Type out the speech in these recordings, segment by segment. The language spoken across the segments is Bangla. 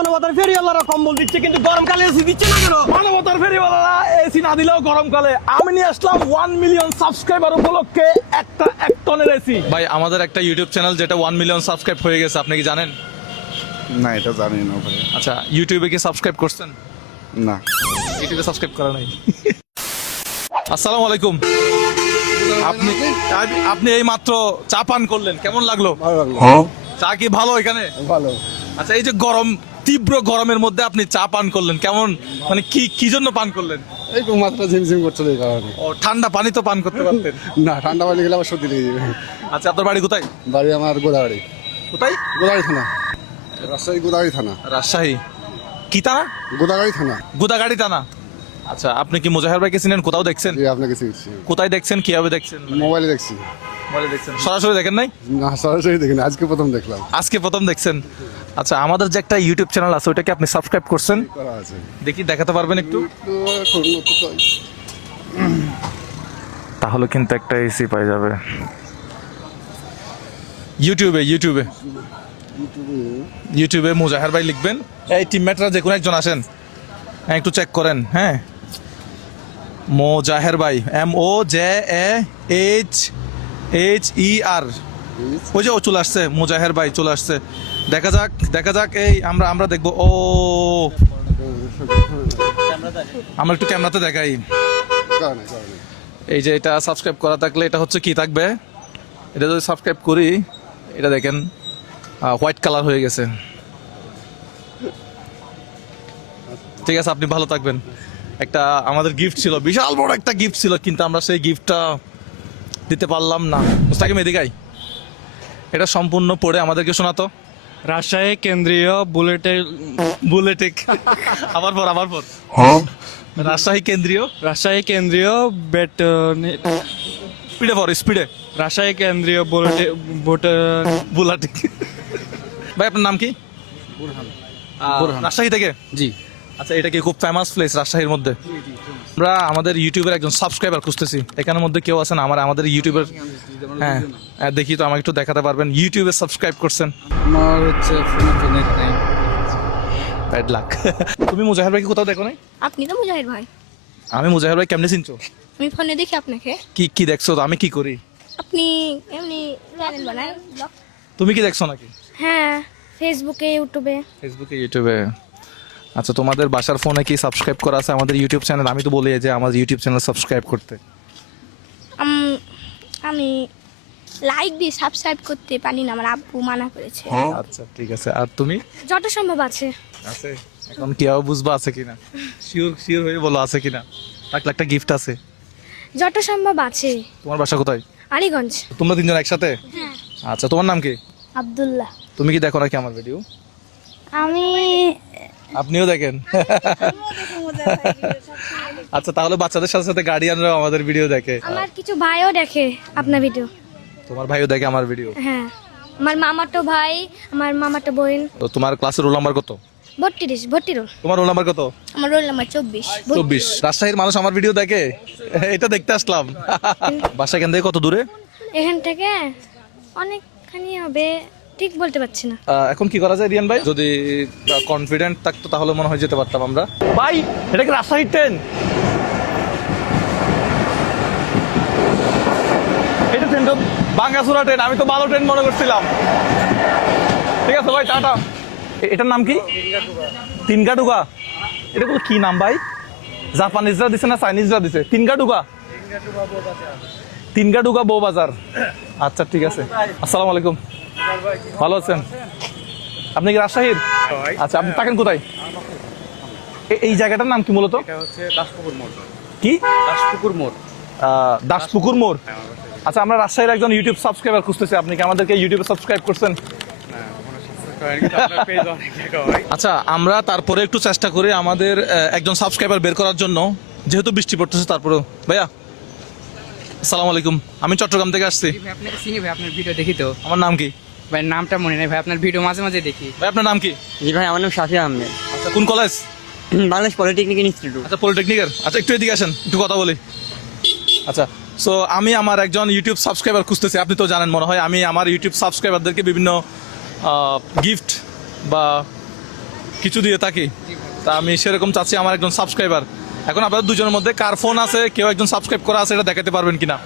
মানবতার ফেরিওয়ালারা কম্বল দিচ্ছে কিন্তু গরমকালে এসি দিচ্ছে না কেন? মানবতার ফেরিওয়ালারা এসি না দিলেও গরমকালে আমি নিয়ে আসলাম 1 মিলিয়ন সাবস্ক্রাইবার উপলক্ষে একটা 1 টনের এসি। ভাই আমাদের একটা ইউটিউব চ্যানেল যেটা 1 মিলিয়ন সাবস্ক্রাইব হয়ে গেছে, আপনি কি জানেন? না, এটা জানি না ভাই। আচ্ছা, ইউটিউবে কি সাবস্ক্রাইব করছেন? না। ইউটিউবে সাবস্ক্রাইব করা নাই। আসসালামু আলাইকুম। আপনি আপনি এই মাত্র চা পান করলেন, কেমন লাগলো? ভালো লাগলো। চা কি ভালো এখানে? ভালো। আচ্ছা, এই যে গরম, তীব্র গরমের মধ্যে আপনি চা পান করলেন, কেমন মানে কি জন্য পান করলেন? এই তো মাত্রা ঝিমঝিম করছিল এই কারণে। ও, ঠান্ডা পানি তো পান করতে পারতেন। না, ঠান্ডা পানি গেলে আবার সর্দি লেগে যাবে। আচ্ছা, আপনার বাড়ি কোথায়? বাড়ি আমার গোদাগাড়ি। কোথায়? গোদাগাড়ি থানা, রাজশাহী গোদাগাড়ি থানা। রাজশাহী কি থানা? গোদাগাড়ি থানা। গোদাগাড়ি থানা। আচ্ছা, আপনি কি মুজাহির ভাইকে চিনেন? কোথাও দেখছেন? জি, আপনাকে চিনছি। কোথায় দেখছেন, কিভাবে দেখছেন? মোবাইলে দেখছি। মোবাইলে দেখছেন, সরাসরি দেখেন নাই? না, সরাসরি দেখিনি, আজকে প্রথম দেখলাম। আজকে প্রথম দেখছেন? আচ্ছা, আমাদের যে একটা ইউটিউব চ্যানেল আছে ওইটা কি আপনি সাবস্ক্রাইব করছেন? করা আছে। দেখি, দেখাতে পারবেন একটু? তো এখন নতুন তাহলে কিন্তু একটা এসি পাই যাবে ইউটিউবে। ইউটিউবে মুজাহির ভাই লিখবেন, এই টিমমেটরা যে কোনো একজন আসেন, হ্যাঁ একটু চেক করেন। হ্যাঁ, মুজাহির ভাই, MOJAHER, ওই যে ও চলে আসছে, মুজাহির ভাই চলে আসছে। দেখা যাক এই আমরা দেখবো। ও, আমরা একটু ক্যামেরাতে দেখাই। কারণে এই যে এটা সাবস্ক্রাইব করা থাকলে এটা হচ্ছে কি থাকবে, এটা যদি সাবস্ক্রাইব করি, এটা দেখেন হোয়াইট কালার হয়ে গেছে। ঠিক আছে, আপনি ভালো থাকবেন। একটা আমাদের গিফট ছিল, বিশাল বড় একটা গিফট ছিল, কিন্তু আমরা সেই গিফটটা দিতে পারলাম না। মুস্তাকিম এদিকে আয়। এটা সম্পূর্ণ পড়ে আমাদেরকে শোনাতো। রাজশাহী কেন্দ্রীয় বুলেটে আবার পর রাজশাহী কেন্দ্রীয় স্পিডে রাজশাহী কেন্দ্রীয় বুলেটিক। ভাই আপনার নাম কি? রাজশাহী থেকে? জি। আচ্ছা, এটা কি খুব ফেমাস প্লেস রাজশাহীর মধ্যে? আমরা আমাদের ইউটিউবের একজন সাবস্ক্রাইবার খুঁজতেছি, এখানের মধ্যে কেউ আছেন আমাদের ইউটিউবের? হ্যাঁ, দেখি তো, আমাকে একটু দেখাতে পারবেন ইউটিউবে সাবস্ক্রাইব করছেন? আমার হচ্ছে ফোনে তো নেট নাই। Bad luck. তুমি মুজাহির ভাইকে কোথাও দেখো নাই? আপনি তো মুজাহির ভাই। আমি মুজাহির ভাই কেমনে চিনছো? আমি ফোনে দেখি আপনাকে। কি দেখছো তো? আমি কি করি? আপনি এমনি চ্যানেল বানায় ব্লগ। তুমি কি দেখছো নাকি? হ্যাঁ, ফেসবুকে ইউটিউবে। ফেসবুকে, ইউটিউবে। আচ্ছা, তোমাদের বাসার ফোনে কি সাবস্ক্রাইব করা আছে আমাদের ইউটিউব চ্যানেল? আমি তো বলি যে আমার ইউটিউব চ্যানেল সাবস্ক্রাইব করতে। আমি লাইক দিয়ে সাবস্ক্রাইব করতে পারি না, আমার আব্বু মানা করেছে। আচ্ছা, ঠিক আছে। আর তুমি? যত সম্ভব আছে। আছে। এখন কিভাবে বুঝবা আছে কিনা? শিওর হয়ে বলো আছে কিনা। একটা গিফট আছে। যত সম্ভব আছে। তোমার বাসা কোথায়? আলীগঞ্জ। তোমরা তিনজন একসাথে? হ্যাঁ। আচ্ছা, তোমার নাম কি? আব্দুল্লাহ। তুমি কি দেখো নাকি আমার ভিডিও? আমি আপনিও দেখেন? আচ্ছা, তাহলে বাচ্চাদের সাথে সাথে গার্ডিয়ানরাও আমাদের ভিডিও দেখে? আমার কিছু ভাইও দেখে আপনার ভিডিও। তোমার ভাইও দেখে আমার ভিডিও? হ্যাঁ, আমার মামাতো ভাই, আমার মামাতো বোন। তো তোমার ক্লাসের রোল নাম্বার কত? 32 রোল। তোমার রোল নাম্বার কত? আমার রোল নাম্বার 24। 24। রাজশাহীর মানুষ আমার ভিডিও দেখে, এটা দেখতে আসলাম। বাসা এখান থেকে কত দূরে? এখান থেকে অনেকখানি হবে, ঠিক বলতে পারছি না। এখন কি করা যায় রিয়ান ভাই? যদি কনফিডেন্ট থাকতো তাহলে মনে হয় যেতে পারতাম আমরা। ভাই, এটা কি রাজশাহীর ট্রেন? এটা ট্রেন তো বাঙ্গাসুরা ট্রেন, আমি তো ভালো ট্রেন মনে করছিলাম। ঠিক আছে ভাই, টাটা। এটার নাম কি? তিনগাডুগা। এটা কি নাম ভাই? জাপানিজরা দিছে না চাইনিজরা দিছে? তিনগাডুগা বউ বাজার। আচ্ছা, ঠিক আছে। আসসালামু আলাইকুম। ভালো আছেন? আপনি কি রাজশাহীর? আচ্ছা, আপনি থাকেন কোথায়? এই জায়গাটার নাম কি মূলত? কি? দাসপুকুর মোড়। আচ্ছা, আমরা রাজশাহীর একজন ইউটিউব সাবস্ক্রাইবার খুঁজতেছি, আপনি কি আমাদেরকে ইউটিউবে সাবস্ক্রাইব করছেন? আচ্ছা, আমরা তারপরে একটু চেষ্টা করি আমাদের একজন সাবস্ক্রাইবার বের করার জন্য, যেহেতু বৃষ্টি পড়তেছে। তারপরেও ভাইয়া, আসসালামু আলাইকুম, আমি চট্টগ্রাম থেকে আসছি। ভাই আপনাকে চিনি ভাই, আপনার ভিডিও দেখি তো। আমার নাম কি? ভাই নামটা মনে নেই ভাই, আপনার ভিডিও মাঝে মাঝে দেখি। ভাই আপনার নাম কি? জি ভাই, আমার নাম শাফি আহমেদ। আচ্ছা, কোন কলেজ? Bangladesh polytechnic institute. আচ্ছা, পলিটেকনিকের। আচ্ছা, একটু এদিকে আসেন, একটু কথা বলি। আচ্ছা, সো আমি আমার একজন ইউটিউব সাবস্ক্রাইবার খুঁজতেছি। আপনি তো জানেন মনে হয়, আমি আমার ইউটিউব সাবস্ক্রাইবারদেরকে বিভিন্ন গিফট বা কিছু দিয়ে থাকি। তা আমি সেরকম চাচ্ছি আমার একজন সাবস্ক্রাইবার। এখন আপনাদের দুজনের মধ্যে কার ফোন আছে, কেউ একজন সাবস্ক্রাইব করা আছে, এটা দেখাতে পারবেন কিনা?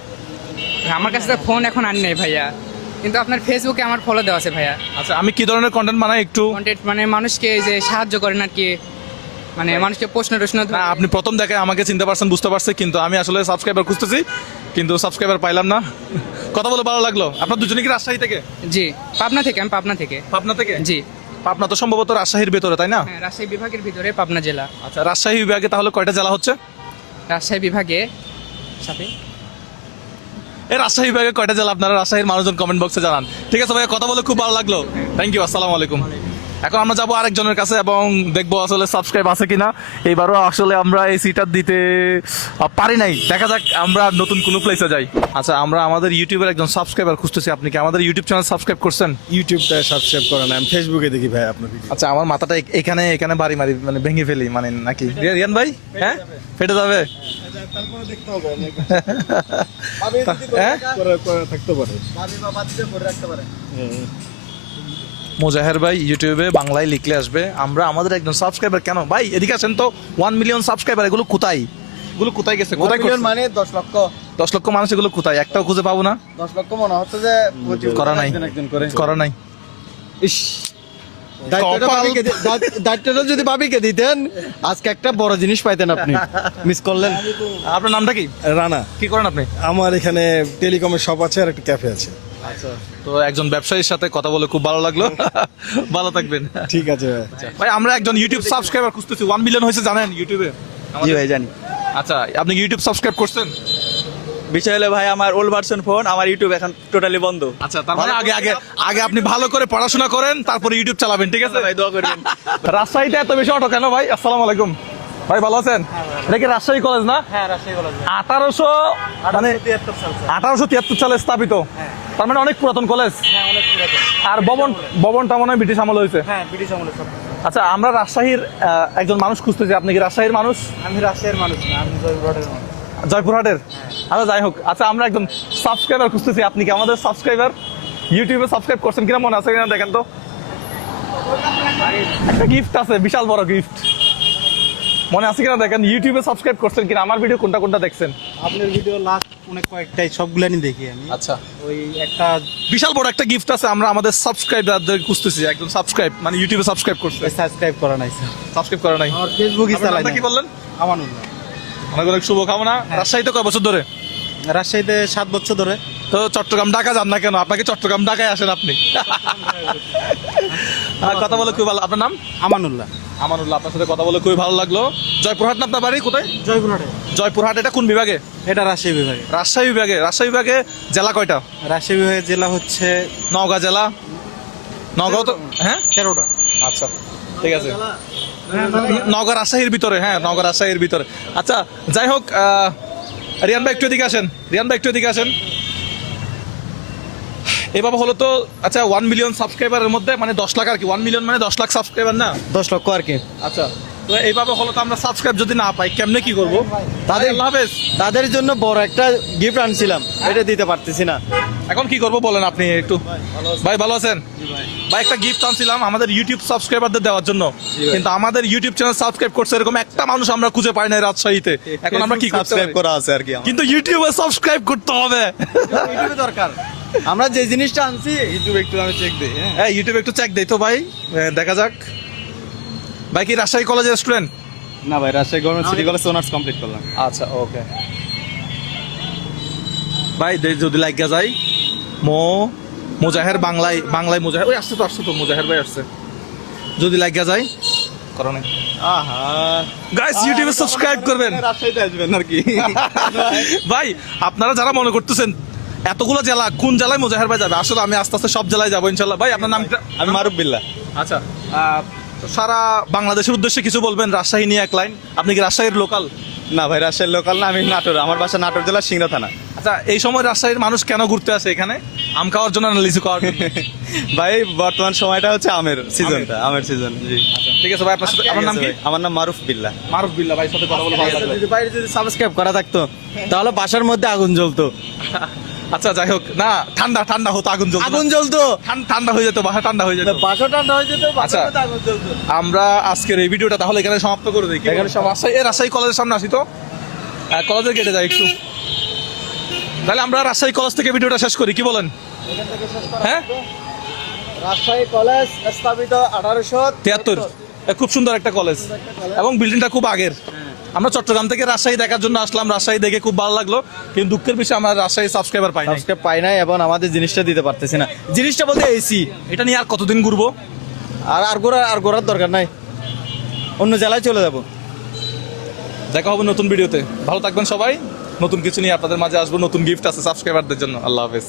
আমার কাছে তো ফোন এখন আর নেই ভাইয়া, কিন্তু আপনার ফেসবুকে আমার ফলো দেওয়া আছে ভাইয়া। আচ্ছা, আমি কি ধরনের কন্টেন্ট বানাই একটু? কন্টেন্ট মানে মানুষকে যে সাহায্য করেন আর কি, মানে মানুষকে প্রশ্ন না, আপনি প্রথম দেখে আমাকে চিনতে পারছেন, বুঝতে পারছেন, কিন্তু আমি আসলে সাবস্ক্রাইবার খুঁজতেছি, কিন্তু সাবস্ক্রাইবার পাইলাম না। কথা বলে ভালো লাগলো। আপনার দুজনে কি রাজশাহী থেকে? জি, পাবনা থেকে। আমি পাবনা থেকে। পাবনা থেকে? জি। পাবনা তো সম্ভবত রাজশাহীর ভেতরে, তাই না? হ্যাঁ, রাজশাহী বিভাগের ভিতরে পাবনা জেলা। আচ্ছা, রাজশাহী বিভাগে তাহলে কয়টা জেলা হচ্ছে? রাজশাহী বিভাগে সাথে এই রাজশাহী বিভাগে কয়টা জেলা আপনারা রাজশাহীর মানুষজন কমেন্ট বক্সে জানান। ঠিক আছে ভাইয়া, কথা বলে খুব ভালো লাগলো। থ্যাংক ইউ, আসসালামু আলাইকুম। এখন আমরা যাবো আরেকজনের কাছে এবং দেখবো আসলে সাবস্ক্রাইব আছে কিনা। এইবারও আসলে আমরা এই সিটার দিতে পারি নাই, দেখা যাক আমরা নতুন কোনো প্লেসে যাই। আচ্ছা, আমরা আমাদের ইউটিউবের একজন সাবস্ক্রাইবার খুঁজতেছি। আপনি কি আমাদের ইউটিউব চ্যানেল সাবস্ক্রাইব করছেন? ইউটিউবটা সাবস্ক্রাইব করেন, আমি ফেসবুকে দেখি ভাই আপনার ভিডিও। আচ্ছা, আমার মাথাটা এখানে এখানে বাড়ি মারি, মানে ভেঙে ফেলি, মানে নাকি রিয়ান ভাই? হ্যাঁ, ফেটে যাবে। তারপরে দেখতে হবে হ্যাঁ, থাকতে পারে। মোজাহের ভাই ইউটিউবে বাংলায় লিখলে আসবে। আমরা আমাদের একজন সাবস্ক্রাইবার, কেন ভাই এদিকে আসেন তো, 1 মিলিয়ন সাবস্ক্রাইবার, এগুলো কোথায়? এগুলো কোথায় গেছে? কোথায় করছে? মানে 10 লক্ষ 10 লক্ষ মানুষ, এগুলো কোথায়? একটাও খুঁজে পাবো না। 10 লক্ষ মনে হচ্ছে যে করা নাই, করা নাই। ইস, দায়িত্বটা যদি ভাবিকে দিতেন আজকে একটা বড় জিনিস পাইতেন, আপনি মিস করলেন। আপনার নামটা কি? রানা। কি করেন আপনি? আমার এখানে টেলিকমের শপ আছে আর একটা ক্যাফে আছে। তো একজন ব্যবসায়ীর সাথে কথা বলে খুব ভালো লাগলো। ভালো থাকবেন। ঠিক আছে ভাই। ভাই, আমরা একজন ইউটিউব সাবস্ক্রাইবার খুঁজতেছি। 1 মিলিয়ন হয়েছে জানেন ইউটিউবে? জি ভাই জানি। আচ্ছা, আপনি কি ইউটিউব সাবস্ক্রাইব করছেন? বিষয় হলো ভাই, আমার ওল্ড ভার্সন ফোন, আমার ইউটিউব এখন টোটালি বন্ধ। আচ্ছা, তার মানে আগে আগে আগে আপনি ভালো করে পড়াশোনা করেন, তারপরে ইউটিউব চালাবেন, ঠিক আছে? ভাই দোয়া করবেন। রাজশাহীতে এত বেশি অটো কেন ভাই? আসসালামু আলাইকুম ভাই, ভালো আছেন? এটা কি রাজশাহী কলেজ না? হ্যাঁ, রাজশাহী কলেজ। 1873 সালে স্থাপিত। তার মানে অনেক পুরাতন কলেজ। আর ভবনটা মনে হয় ব্রিটিশ আমল হয়েছে। হ্যাঁ, ব্রিটিশ আমলের সব। আচ্ছা, আমরা রাজশাহীর একজন মানুষ খুঁজতেছি। আপনি কি রাজশাহীর মানুষ? আমি রাজশাহীর মানুষ না, আমি জয়পুরহাটের মানুষ। জয়পুরহাটের? আচ্ছা, যাই হোক। আচ্ছা, আমরা একজন সাবস্ক্রাইবার খুঁজতেছি। আপনি কি আমাদের সাবস্ক্রাইবার? ইউটিউবে সাবস্ক্রাইব করছেন কিনা মনে আছে কিনা দেখেন তো। একটা গিফট আছে, বিশাল বড় গিফট, মনে আছে কিনা দেখেন। ইউটিউবে সাবস্ক্রাইব করছেন কিনা, আমার ভিডিও কোনটা কোনটা দেখছেন? আপনার ভিডিও লাস্ট অনেক কয়েকটাই, সবগুলানি দেখি আমি। আচ্ছা, ওই একটা বিশাল বড় একটা গিফট আছে। আমরা আমাদের সাবস্ক্রাইবারদের খুঁজতেছি। একজন সাবস্ক্রাইব মানে ইউটিউবে সাবস্ক্রাইব করছে। সাবস্ক্রাইব করা নাই স্যার, সাবস্ক্রাইব করা নাই। আমার ফেসবুকই আপনার চালাই নামটা না। কি বললেন? আমানুল্লাহ। অনেক অনেক শুভকামনা। রাজশাহীতে কয় বছর ধরে? রাজশাহীতে 7 বছর ধরে। তো চট্টগ্রাম ঢাকা যান না কেন? আপনাকে চট্টগ্রাম ঢাকায় আসেন আপনি। কথা বলে খুব ভালো। আপনার নাম? আমানুল্লাহ। আমানুল্লাহ, আপনার সাথে কথা বলে খুবই ভালো লাগলো। জয়পুরহাট না আপনার বাড়ি? কোথায়? জয়পুরহাটে। জয়পুরহাট, এটা কোন বিভাগে? এটা রাজশাহী বিভাগে। রাজশাহী বিভাগে। রাজশাহী বিভাগে জেলা কয়টা? রাজশাহী বিভাগের জেলা হচ্ছে নওগাঁ জেলা। নওগাঁ তো, হ্যাঁ 13টা। আচ্ছা, ঠিক আছে। নওগাঁ রাজশাহীর ভিতরে, হ্যাঁ নওগাঁ রাজশাহীর ভিতরে। আচ্ছা, যাই হোক, রিয়ান ভাই একটু এদিকে আসেন। রিয়ান ভাই একটু এদিকে আসেন। এভাবে হলো তো। আচ্ছা, 1 মিলিয়ন সাবস্ক্রাইবারের মধ্যে মানে 10 লাখ আর কি। 1 মিলিয়ন মানে 10 লাখ সাবস্ক্রাইবার না? 10 লক্ষ আর কি। আচ্ছা, তো এইভাবে হলো তো আমরা সাবস্ক্রাইব যদি না পাই কেমনে কি করবো? তাদের আল্লাহ হাফেজ। তাদের জন্য বড় একটা গিফট আনছিলাম, এটা দিতে পারতেছি না। এখন কি করবো বলেন আপনি একটু। ভাই ভালো আছেন? ভাই, একটা গিফট আনছিলাম আমাদের ইউটিউব সাবস্ক্রাইবারদের দেওয়ার জন্য, কিন্তু আমাদের ইউটিউব চ্যানেল সাবস্ক্রাইব করছে এরকম একটা মানুষ আমরা খুঁজে পাই না রাজশাহীতে। এখন আমরা কি করতে পারি? করা আছে আর কি, কিন্তু ইউটিউবে সাবস্ক্রাইব করতে হবে। ইউটিউবে দরকার। আমরা যে জিনিসটা আনছি ইউটিউবে একটু আমি চেক দিই। হ্যাঁ, হ্যাঁ, ইউটিউবে একটু চেক দেই তো ভাই, দেখা যাক। ভাই কি রাজশাহী কলেজের স্টুডেন্ট? না ভাই, Rajshahi government city college honours complete করলাম। আচ্ছা, ওকে ভাই, যদি লাগিয়া যাই মোজাহের বাংলায় মোজাহের, ওই আসছে তো মোজাহের ভাই আসছে। যদি লাগিয়া যাই করোনা। আহা, গাইস, ইউটিউবে সাবস্ক্রাইব করবেন। রাজশাহীতে আসবেন আর কি। ভাই, আপনারা যারা মনে করতেছেন এতগুলো জেলা, কোন জেলায় মোজাহের ভাই যাবে, আসলে আমি আস্তে আস্তে সব জেলায় যাবো ইনশাল্লাহ। ভাই, আপনার নামটা? আমি মারুফ বিল্লাহ। আচ্ছা, তো সারা বাংলাদেশের উদ্দেশ্যে কিছু বলবেন রাজশাহী নিয়ে এক লাইন। আপনি কি রাজশাহীর লোকাল? না ভাই, রাজশাহীর লোকাল না, আমি নাটোর। আমার বাসা নাটোর জেলা সিংড়া থানা। আচ্ছা, এই সময় রাজশাহীর মানুষ কেন ঘুরতে আসে এখানে? আম খাওয়ার জন্য না লিচু খাওয়ার জন্য? ভাই, বর্তমান সময়টা হচ্ছে আমের সিজনটা, আমের সিজন। জি, ঠিক আছে ভাই, আপনার সাথে আপনার নাম কি? আমার নাম মারুফ বিল্লাহ। মারুফ বিল্লাহ ভাই, সাথে কথা বলে ভালো লাগলো। যদি বাইরে যদি সাবস্ক্রাইব করা থাকতো তাহলে বাসার মধ্যে আগুন জ্বলতো। আচ্ছা যাই হোক, না ঠান্ডা ঠান্ডা হতো, আগুন জ্বলতো না। আগুন জ্বলতো, ঠান্ডা হয়ে যেত, বাসা ঠান্ডা হয়ে যেত। বাসা ঠান্ডা হয়ে যেত, আচ্ছা। বাসাতে আগুন জ্বলতো। আমরা আজকের এই ভিডিওটা তাহলে এখানে সমাপ্ত করে দিই। এখানে রাজশাহী কলেজের সামনে আসি তো, কলেজের গেটে যাই একটু। তাহলে আমরা রাজশাহী কলেজ থেকে ভিডিওটা শেষ করি, কি বলেন? হ্যাঁ, রাজশাহী কলেজ স্থাপিত 1873। খুব সুন্দর একটা কলেজ এবং বিল্ডিংটা খুব আগের। আমরা চট্টগ্রাম থেকে রাজশাহী দেখার জন্য আসলাম, রাজশাহী দেখে খুব ভালো লাগলো, কিন্তু দুঃখের বিষয় আমরা রাজশাহী সাবস্ক্রাইবার পাই না। সাবস্ক্রাইব পাই নাই এবং আমাদের জিনিসটা দিতে পারতেছি না। জিনিসটা বলতে এসি, এটা নিয়ে আর কতদিন ঘুরবো? আর ঘোরার দরকার নাই, অন্য জেলায় চলে যাব। দেখা হবে নতুন ভিডিওতে। ভালো থাকবেন সবাই। নতুন কিছু নিয়ে আপনাদের মাঝে আসবো, নতুন গিফট আছে সাবস্ক্রাইবারদের জন্য। আল্লাহ হাফেজ।